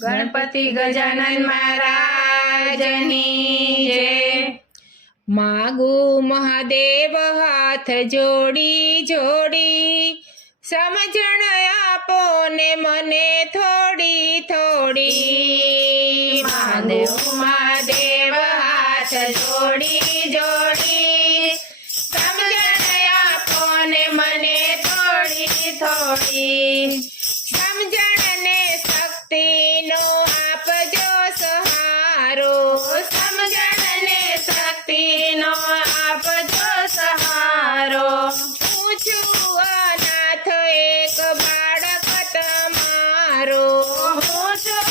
ગણપતિ ગજાનન મહારાજની જય। માગુ મહાદેવ હાથ જોડી જોડી, સમજણ આપો ને મને થોડી થોડી। માગુ મહાદેવ હાથ જોડી જોડી, સમજણ આપો ને મને થોડી થોડી। સમજણ ને શક્તિનો આપજો સહારો, સમજણ ને શક્તિનો આપજો સહારો। હું છું અનાથ એક બાળક તમારો, હું છું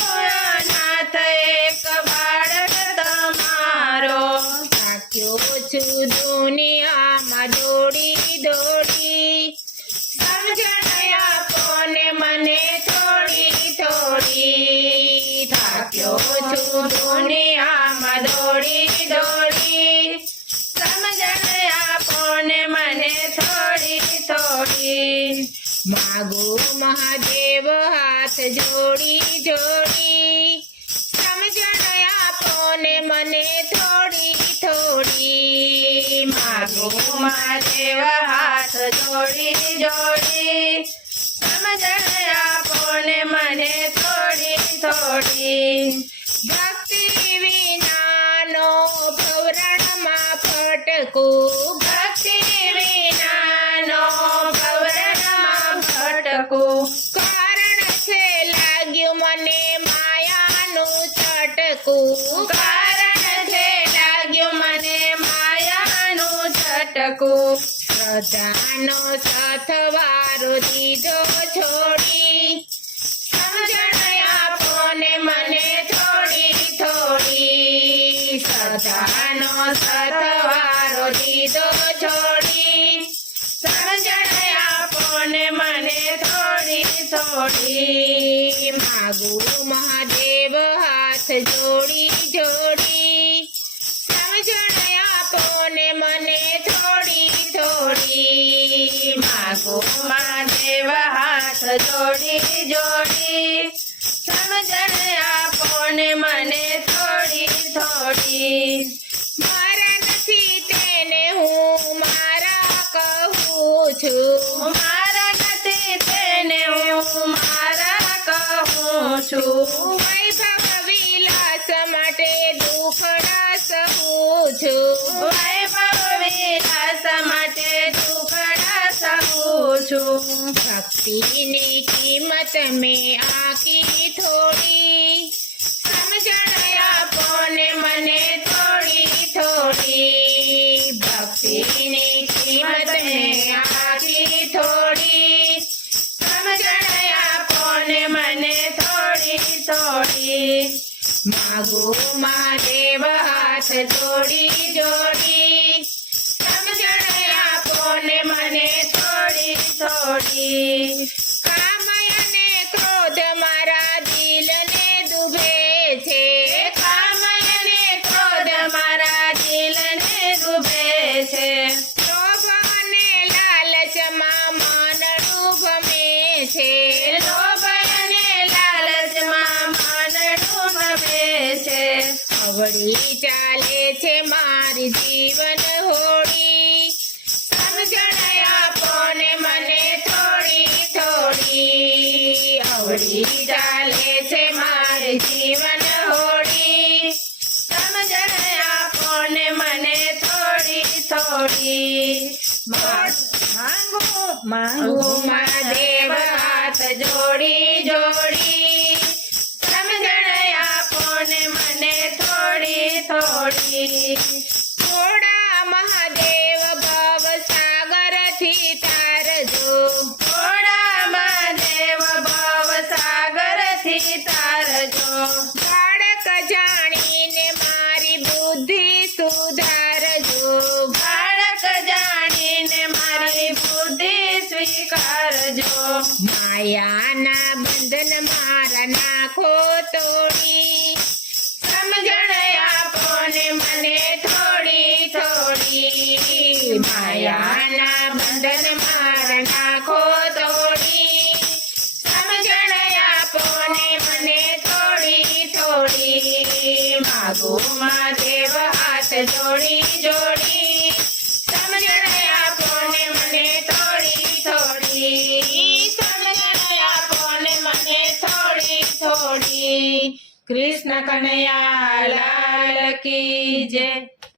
અનાથ એક બાળક તમારો। થાક્યો છું દુનિયામાં દોડી દોડી, સમજણ આપો ને મને થોડી થોડી। થાક્યો છું દુનિયામાં દોડી દોડી, સમજણ આપો ને મને થોડી થોડી। માગો મહાદેવ હાથ જોડી જોડી, સમજણ આપો ને મને થોડી થોડી। માગો મહાદેવ હાથ જોડી જોડી, સમજણ આપો ને મને થોડી થોડી। ભક્તિ વિનાનો ભવરણમાં ફટકું, ભક્તિ વિનાનો ભવરણમાં ભટકું, કારણ છે લાગ્યું મને માયાનું ચટકું, કારણ છે લાગ્યું મને માયાનું ચટકું। શ્રદ્ધાનો સથવારો દીધો છોડી, સમજણ આપો ને મને થોડી થોડી। શ્રદ્ધાનો સથવારો દીધો છોડી, સમજણ આપો ને મને થોડી થોડી। માગુ મહાદેવ હાથ જોડી જોડી, સમજણ આપો ને મને થોડી થોડી। માગો મહાદેવ હાથ જોડી જોડી, સમજણ આપો ને મને થોડી થોડી। મારા નથી તેને હું મારા કહું છું, મારા નથી તેને હું મારા કહું છું। વૈભવ વિલાસ માટે દુખડા સહું છું, વૈભવ વિલાસ માટે દુખડા સહું છું। ભક્તિની કિંમત મેં આંકી થોડી, સમજણ આપો ને મને થોડી થોડી। ભક્તિની કિંમત મેં આખી થોડી, સમજણ આપો ને મને થોડી થોડી। માગો મહાદેવ હાથ જોડી જોડી, સમજણ આપો ને મને થોડી થોડી। કામ અને ક્રોધ મારા દિલને દુભે છે, કામ અને ક્રોધ મારા દિલને ડૂબે છે। લોભ અને લાલચમાં મનડું ભમે છે, લોભ અને લાલચમાં મનડું ભમે છે। અવળી ચાલે છે મારી જીવન હોડી, સમજણ આપો ને મને થોડી થોડી। અવળી ચાલે છે મારી જીવન હોડી, સમજણ આપો ને મને થોડી થોડી। માંગુ મહાદેવ હાથ જોડી જોડી, સમજણ આપો ને મને થોડી થોડી। થોડા મહાદેવ ભવ સાગરથી તારજો, થોડા મહાદેવ ભવ સાગરથી તારજો। બાળક જાણીને મારી બુદ્ધિ સુધારજો, બાળક જાણીને મારી બુદ્ધિ સ્વીકારજો। માયાના બંધન મારા નાખો તોડી, સમજણ આપો ને મને થોડી થોડી। માયાના બંધન મારા નાખો તોડી, સમજણ આપો ને મને થોડી મહાદેવ હાથ જોડી જોડી સમજણ આપો ને મને થોડી થોડી સમજણ આપો ને મને થોડી થોડી કૃષ્ણ કનૈયા લાલ કી જય